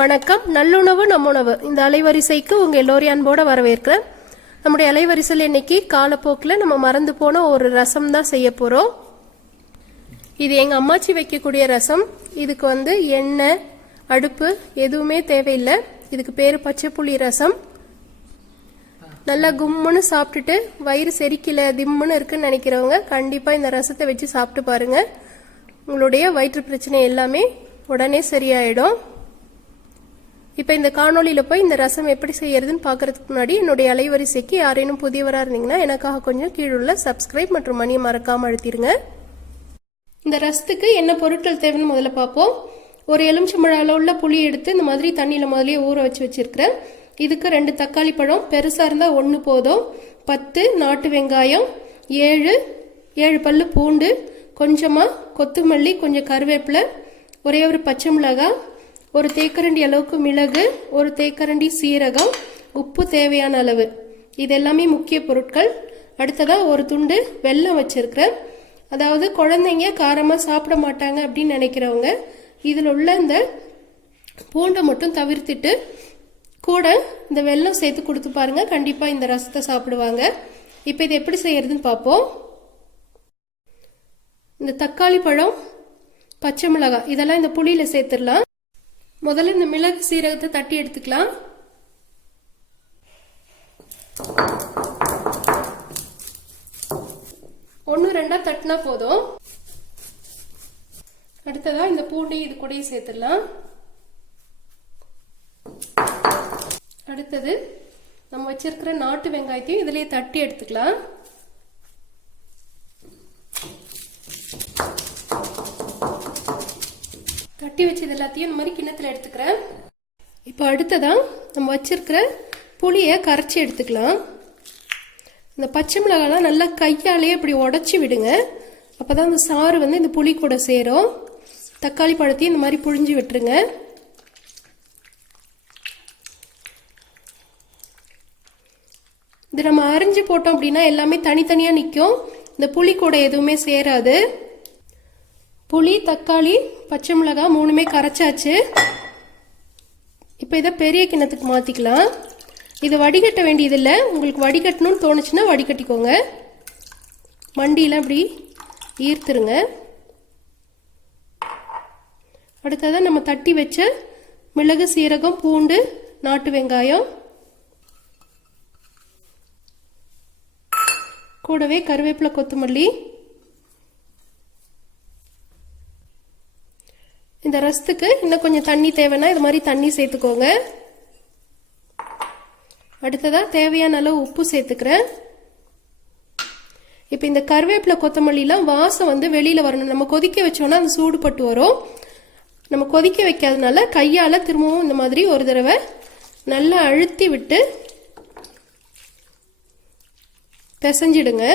வணக்கம். நல்லுணவு நம்முணவு இந்த அலைவரிசைக்கு உங்க எல்லோரையும் அன்போட வரவேற்கிறேன். நம்முடைய அலைவரிசையில் இன்னைக்கு காலப்போக்கில் நம்ம மறந்து போன ஒரு ரசம் தான் செய்ய போறோம். இது எங்க அம்மாச்சி வைக்கக்கூடிய ரசம். இதுக்கு எண்ணெய் அடுப்பு எதுவுமே தேவையில்லை. இதுக்கு பேரு பச்சை புளி ரசம். நல்லா கும்முன்னு சாப்பிட்டுட்டு வயிறு செரிக்கல திம்முன்னு இருக்குன்னு நினைக்கிறவங்க கண்டிப்பா இந்த ரசத்தை வச்சு சாப்பிட்டு பாருங்க. உங்களுடைய வயிற்று பிரச்சனை எல்லாமே உடனே சரியாயிடும். இப்போ இந்த காணொலியில் போய் இந்த ரசம் எப்படி செய்யறதுன்னு பார்க்கறதுக்கு முன்னாடி என்னுடைய அலைவரிசைக்கு யாரேனும் புதியவராக இருந்தீங்கன்னா எனக்காக கொஞ்சம் கீழுள்ள சப்ஸ்கிரைப் மற்றும் மணியை மறக்காம அழுத்திடுங்க. இந்த ரசத்துக்கு என்ன பொருட்கள் தேவைன்னு முதல்ல பார்ப்போம். ஒரு எலுமிச்சம்பழ அளவுள்ள புளி எடுத்து இந்த மாதிரி தண்ணியில் முதலே ஊற வச்சிருக்கிறேன். இதுக்கு 2 தக்காளி பழம், பெருசாக இருந்தால் 1 போதும். 10 நாட்டு வெங்காயம், 7 பல்லு பூண்டு, கொஞ்சமாக கொத்தமல்லி, கொஞ்சம் கருவேப்பிலை, ஒரே ஒரு பச்சை மிளகாய், ஒரு தேக்கரண்டி அளவுக்கு மிளகு, ஒரு தேக்கரண்டி சீரகம், உப்பு தேவையான அளவு. இது எல்லாமே முக்கிய பொருட்கள். அடுத்ததா ஒரு துண்டு வெல்லம் வச்சிருக்கிறேன். அதாவது குழந்தைங்க காரமாக சாப்பிட மாட்டாங்க அப்படின்னு நினைக்கிறவங்க இதில் உள்ள இந்த பூண்டை மட்டும் தவிர்த்துட்டு கூட இந்த வெல்லம் சேர்த்து கொடுத்து பாருங்க. கண்டிப்பாக இந்த ரசத்தை சாப்பிடுவாங்க. இப்போ இது எப்படி செய்யறதுன்னு பார்ப்போம். இந்த தக்காளி பழம், பச்சை மிளகாய் இதெல்லாம் இந்த புளியில சேர்த்துடலாம். முதல்ல இந்த மிளகு சீரகத்தை தட்டி எடுத்துக்கலாம். ஒன்று ரெண்டா தட்டினா போதும். அடுத்ததா இந்த பூண்டையும் இது கூட சேர்த்துடலாம். அடுத்தது நம்ம வச்சிருக்கிற நாட்டு வெங்காயத்தையும் இதுலயே தட்டி எடுத்துக்கலாம். தட்டி வச்சது எல்லாத்தையும் இந்த மாதிரி கிண்ணத்துல எடுத்துக்கிறேன். இப்போ அடுத்ததான் நம்ம வச்சிருக்கிற புளியை கரைச்சி எடுத்துக்கலாம். இந்த பச்சை மிளகாலாம் நல்லா கையாலேயே இப்படி உடச்சி விடுங்க. அப்பதான் இந்த சாறு இந்த புளி கூட சேரும். தக்காளி பழத்தையும் இந்த மாதிரி புழிஞ்சு விட்டுருங்க. இது நம்ம அரிஞ்சு போட்டோம் அப்படின்னா எல்லாமே தனித்தனியா நிற்கும். இந்த புளி கூட எதுவுமே சேராது. புளி, தக்காளி, பச்சை மிளகாய் 3மே கரைச்சாச்சு. இப்போ இதை பெரிய கிண்ணத்துக்கு மாற்றிக்கலாம். இது வடிகட்ட வேண்டியதில்லை. உங்களுக்கு வடிகட்டணும்னு தோணுச்சுன்னா வடிகட்டிக்கோங்க. மண்டியெலாம் இப்படி ஈர்த்துருங்க. அடுத்ததான் நம்ம தட்டி வச்ச மிளகு, சீரகம், பூண்டு, நாட்டு வெங்காயம், கூடவே கருவேப்பிலை, கொத்தமல்லி. இந்த ரசத்துக்கு இன்னும் கொஞ்சம் தண்ணி தேவைன்னா இது மாதிரி தண்ணி சேர்த்துக்கோங்க. அடுத்ததா தேவையான அளவு உப்பு சேர்த்துக்கிறேன். இப்போ இந்த கருவேப்பிலை, கொத்தமல்லிலாம் வாசம் வெளியில வரணும். நம்ம கொதிக்க வச்சோம்னா அது சூடுபட்டு வரும். நம்ம கொதிக்க வைக்காதனால கையால திரும்பவும் இந்த மாதிரி ஒரு தடவை நல்லா அழுத்தி விட்டு பிசைஞ்சிடுங்க.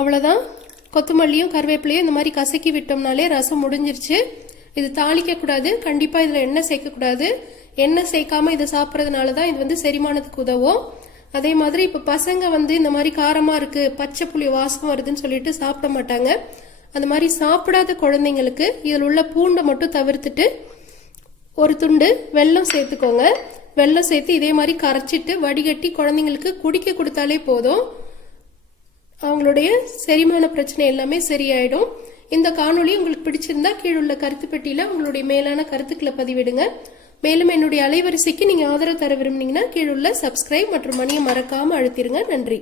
அவ்வளோதான். கொத்தமல்லியும் கருவேப்பிலையும் இந்த மாதிரி கசக்கி விட்டோம்னாலே ரசம் முடிஞ்சிருச்சு. இது தாளிக்க கூடாது. கண்டிப்பா இதுல எண்ணெய் சேர்க்கக்கூடாது. எண்ணெய் சேர்க்காம இதை சாப்பிட்றதுனால தான் இது செரிமானத்துக்கு உதவும். அதே மாதிரி இப்ப பசங்க இந்த மாதிரி காரமா இருக்கு, பச்சை புளி வாசம் வருதுன்னு சொல்லிட்டு சாப்பிட மாட்டாங்க. அந்த மாதிரி சாப்பிடாத குழந்தைங்களுக்கு இதில் உள்ள பூண்டை மட்டும் தவிர்த்துட்டு ஒரு துண்டு வெல்லம் சேர்த்துக்கோங்க. வெல்லம் சேர்த்து இதே மாதிரி கரைச்சிட்டு வடிகட்டி குழந்தைங்களுக்கு குடிக்க கொடுத்தாலே போதும். அவங்களுடைய செரிமான பிரச்சனை எல்லாமே சரியாயிடும். இந்த காணொளி உங்களுக்கு பிடிச்சிருந்தா கீழுள்ள கருத்து பெட்டியில உங்களுடைய மேலான கருத்துக்களை பதிவிடுங்க. மேலும் என்னுடைய அலைவரிசைக்கு நீங்க ஆதரவு தர விரும்புனீங்கன்னா கீழுள்ள சப்ஸ்கிரைப் மற்றும் மணியை மறக்காம அழுத்திருங்க. நன்றி.